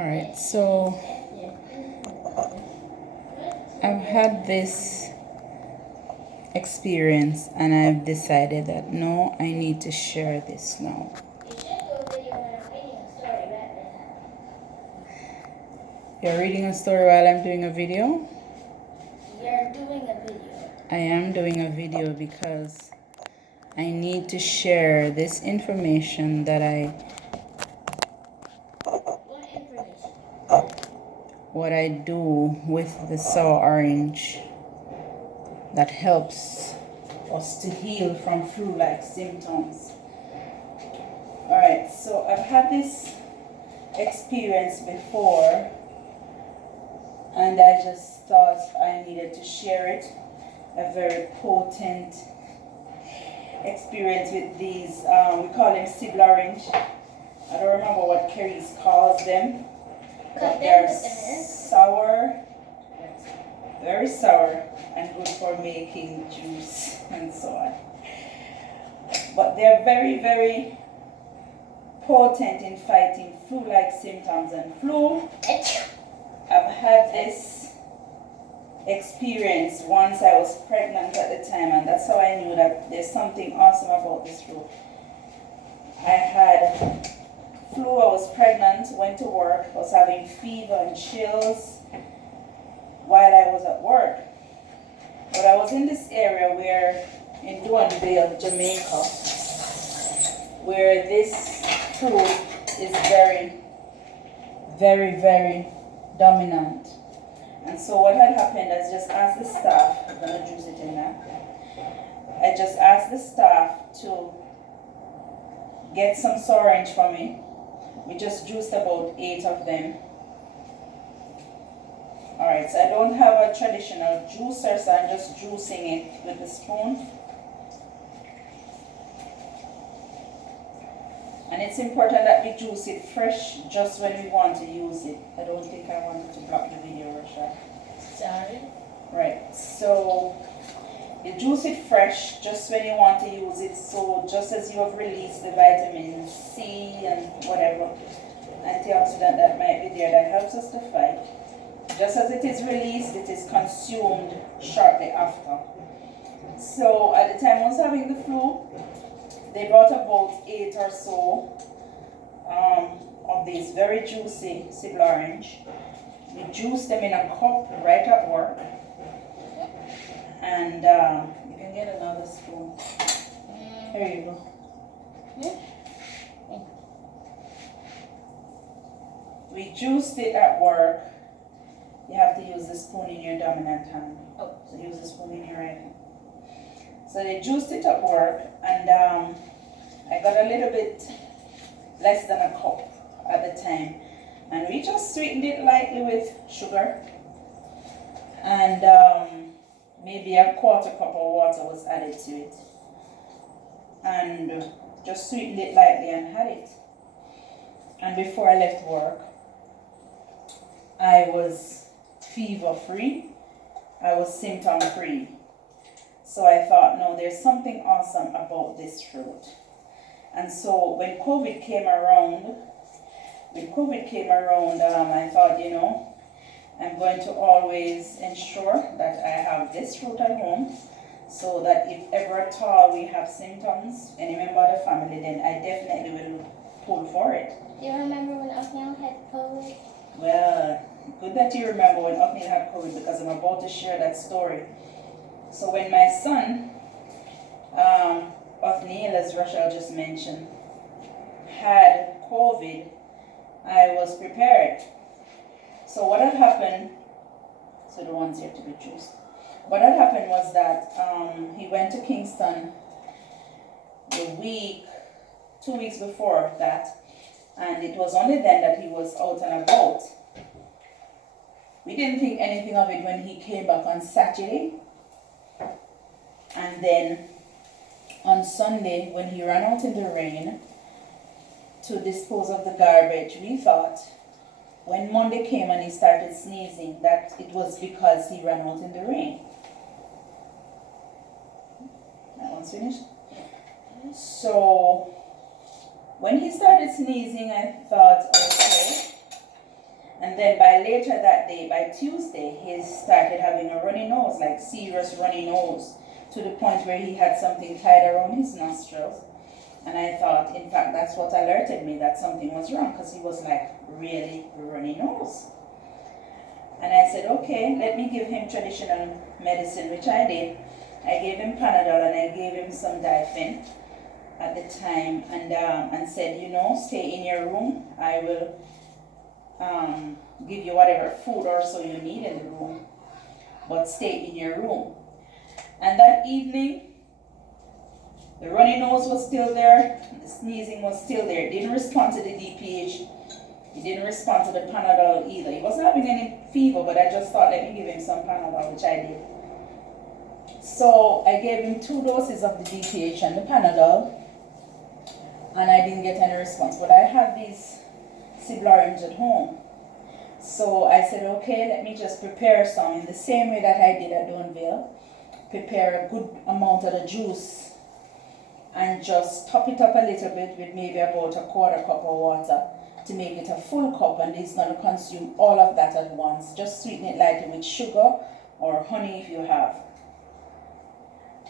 Alright, so I've had this experience and I've decided that no, I need to share this now. You're reading a story while I'm doing a video? You're doing a video. I am doing a video because I need to share this information that What information? what I do with the sour orange that helps us to heal from flu-like symptoms. Alright, so I've had this experience before and I just thought I needed to share it. A very potent experience with these, we call them Sibble orange. I don't remember what Kerry's calls them, but they're sour, very sour, and good for making juice and so on. But they're very, very potent in fighting flu-like symptoms and flu. I've had this experience once I was pregnant at the time, and that's how I knew that there's something awesome about this fruit. I had flu, I was pregnant, went to work, was having fever and chills while I was at work. But I was in this area where, in Duanville, Jamaica, where this fruit is very, very, very dominant. And so what had happened is just asked the staff, I'm going to juice it in now. I just asked the staff to get some sour orange for me. We just juiced about 8 of them. Alright, so I don't have a traditional juicer, so I'm just juicing it with a spoon. And it's important that we juice it fresh just when we want to use it. I don't think I wanted to block the video, Russia. Sorry. Right, so you juice it fresh just when you want to use it. So just as you have released the vitamin C and whatever antioxidant that might be there that helps us to fight, just as it is released, it is consumed shortly after. So at the time I was having the flu, they brought about 8 or so of these very juicy Sibble orange. We juiced them in a cup right at work. And you can get another spoon. Here you go. We juiced it at work. You have to use the spoon in your dominant hand. Oh, so use the spoon in your right hand. So they juiced it at work, and I got a little bit less than a cup at the time. And we just sweetened it lightly with sugar. And maybe a quarter cup of water was added to it. And just sweetened it lightly and had it. And before I left work, I was fever-free. I was symptom-free. So I thought, no, there's something awesome about this fruit. And so when COVID came around, I thought, you know, I'm going to always ensure that I have this fruit at home, so that if ever at all we have symptoms, any member of the family, then I definitely will pull for it. Do you remember when Othniel had COVID? Well, good that you remember when Othniel had COVID, because I'm about to share that story. So when my son, Othniel, as Rachel just mentioned, had COVID, I was prepared. So what had happened, so the ones here to be juiced. What had happened was that he went to Kingston the 2 weeks before that, and it was only then that he was out and about. We didn't think anything of it when he came back on Saturday. And then on Sunday, when he ran out in the rain to dispose of the garbage, we thought when Monday came and he started sneezing that it was because he ran out in the rain. That one's finished. So when he started sneezing, I thought, okay, And then by later that day, by Tuesday, he started having a runny nose, like serious runny nose, to the point where he had something tied around his nostrils. And I thought, in fact, that's what alerted me that something was wrong, because he was like really runny nose. And I said, okay, let me give him traditional medicine, which I did. I gave him Panadol and I gave him some Difen at the time, and said, you know, stay in your room. I will give you whatever food or so you need in the room, but stay in your room. And that evening, the runny nose was still there, the sneezing was still there. It didn't respond to the DPH. He didn't respond to the Panadol either. He wasn't having any fever, but I just thought, let me give him some Panadol, which I did. So I gave him 2 doses of the DPH and the Panadol, and I didn't get any response. But I have these Sibble orange at home. So I said, okay, let me just prepare some in the same way that I did at Donville. Prepare a good amount of the juice and just top it up a little bit with maybe about a 1/4 cup of water to make it a full cup, and he's going to consume all of that at once. Just sweeten it lightly with sugar or honey if you have.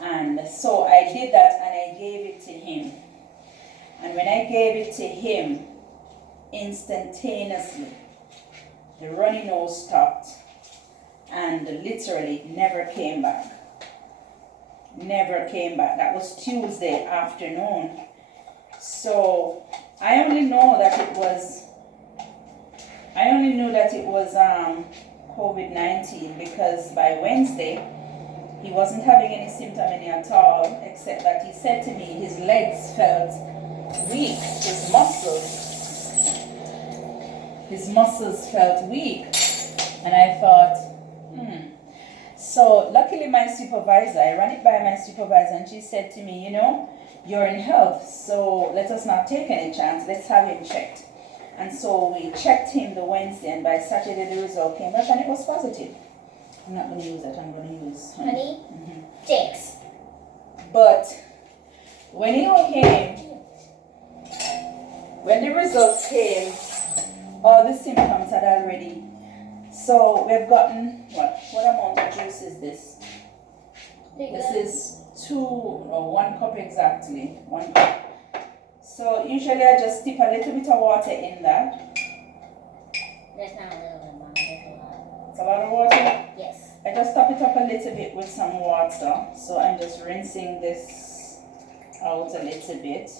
And so I did that and I gave it to him. And when I gave it to him, instantaneously, the runny nose stopped and literally never came back. Never came back. That was Tuesday afternoon. So I only know that it was COVID-19 because by Wednesday he wasn't having any symptom any at all, except that he said to me his legs felt weak, his muscles felt weak, and I thought, So luckily my supervisor, I ran it by my supervisor, and she said to me, you know, you're in health, so let us not take any chance, let's have him checked. And so we checked him the Wednesday, and by Saturday the result came back and it was positive. I'm not going to use it, I'm going to use honey. Thanks. But when the results came, all the symptoms had already. So we've gotten, what amount of juice is this? This is 1 cup exactly, 1 cup. So usually I just dip a little bit of water in that. That's not a little bit, Mom. That's a lot. It's a lot of water? Yes. I just top it up a little bit with some water. So I'm just rinsing this out a little bit.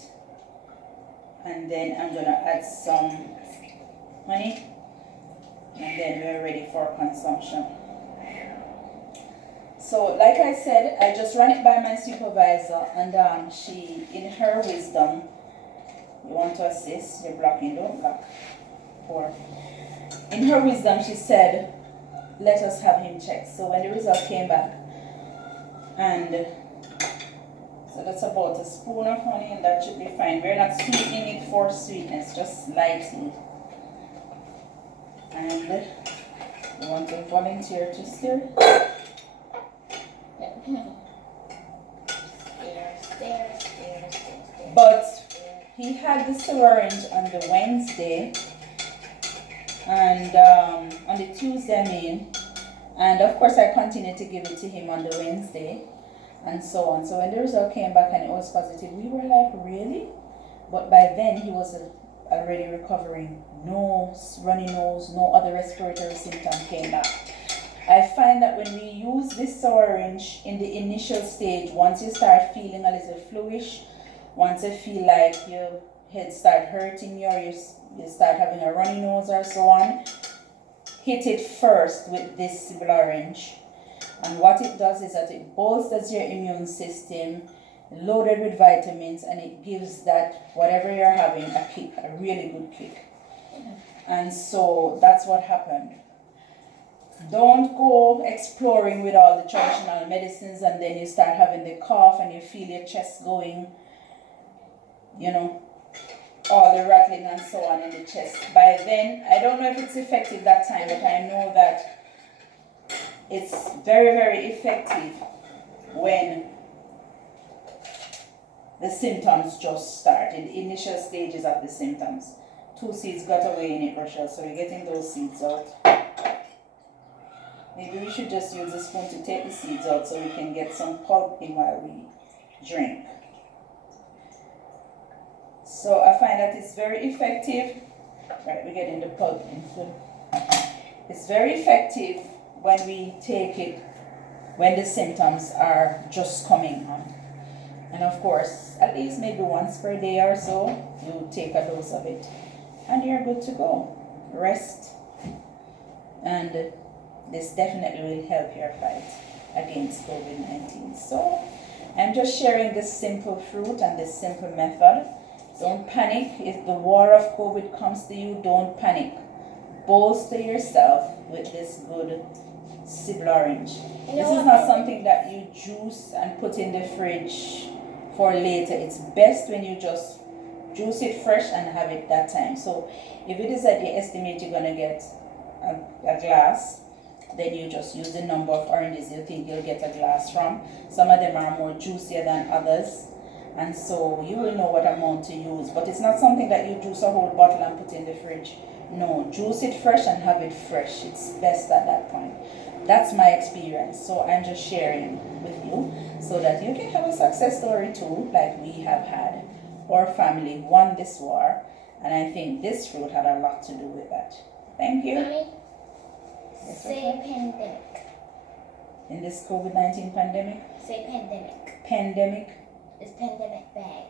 And then I'm going to add some honey. And then we're ready for consumption. So like I said, I just ran it by my supervisor, and she, in her wisdom, you want to assist, you're blocking, don't block. Or in her wisdom, she said, let us have him checked. So when the result came back, and so that's about a spoon of honey, and that should be fine. We're not sweetening it for sweetness, just lightly. And you want to volunteer to stir? Stir. But he had the orange on the Wednesday, and on the Tuesday, I mean, and of course I continued to give it to him on the Wednesday, and so on. So when the result came back and it was positive, we were like, really? But by then he was already recovering. No runny nose, no other respiratory symptom came back. I find that when we use this orange in the initial stage, once you start feeling a little fluish, once you feel like your head start hurting you, or you start having a runny nose or so on, hit it first with this Sibble orange. And what it does is that it bolsters your immune system, loaded with vitamins, and it gives that whatever you're having a kick, a really good kick. And so that's what happened. Don't go exploring with all the traditional medicines and then you start having the cough and you feel your chest going, you know, all the rattling and so on in the chest. By then, I don't know if it's effective that time, but I know that it's very, very effective when the symptoms just start, in the initial stages of the symptoms. 2 seeds got away in it, Rochelle, so we're getting those seeds out. Maybe we should just use a spoon to take the seeds out so we can get some pulp in while we drink. So I find that it's very effective. Right, we're getting the pulp in. It's very effective when we take it when the symptoms are just coming on. And of course, at least maybe once per day or so, you take a dose of it and you're good to go. Rest, and this definitely will help your fight against COVID-19. So I'm just sharing this simple fruit and this simple method. Don't panic. If the war of COVID comes to you, don't panic. Bolster yourself with this good Sibble orange. This is not something that you juice and put in the fridge for later. It's best when you just juice it fresh and have it that time. So if it is that you estimate you're going to get a glass, then you just use the number of oranges you think you'll get a glass from. Some of them are more juicier than others, and so you will know what amount to use. But it's not something that you juice a whole bottle and put in the fridge. No, juice it fresh and have it fresh. It's best at that point. That's my experience. So I'm just sharing with you so that you can have a success story too, like we have had. Our family won this war, and I think this fruit had a lot to do with that. Thank you. Mommy, Yes, say okay. pandemic. In this COVID-19 pandemic, Say pandemic. pandemic, Is pandemic bad?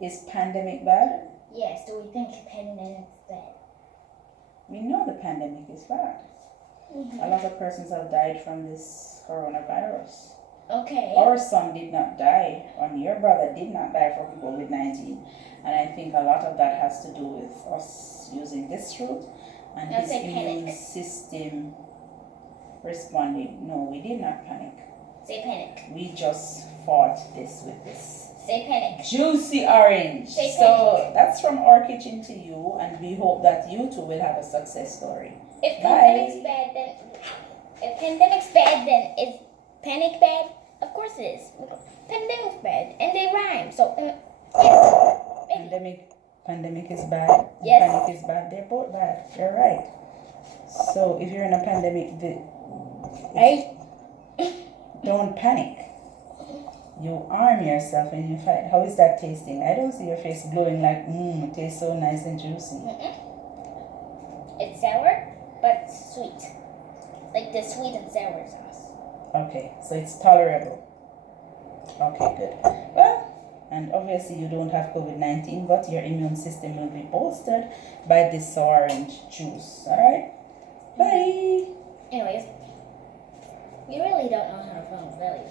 is pandemic bad? Yes, do we think pandemic's bad? We know the pandemic is bad. Mm-hmm. A lot of persons have died from this coronavirus. Okay. Or some did not die. Your brother did not die from COVID-19. And I think a lot of that has to do with us using this fruit and Now his say immune panic. system responding. No, we did not panic. Say panic. We just fought this with this Say panic. juicy orange. Say So that's from our kitchen to you, and we hope that you too will have a success story. If Bye. pandemic's bad, then is panic bad? Of course it is. Pandemic's bad, and they rhyme. So yeah. Maybe. Pandemic is bad. And Yes. Panic is bad. They're both bad. You're right. So if you're in a pandemic, Right? don't panic. You arm yourself and you fight. How is that tasting? I don't see your face glowing like, it tastes so nice and juicy. It's sour, but sweet. Like the sweet and sour sauce. Okay, so it's tolerable. Okay, good. Well, and obviously you don't have COVID-19, but your immune system will be bolstered by this orange juice. Alright? Bye! Anyways, you really don't know how to phone, really.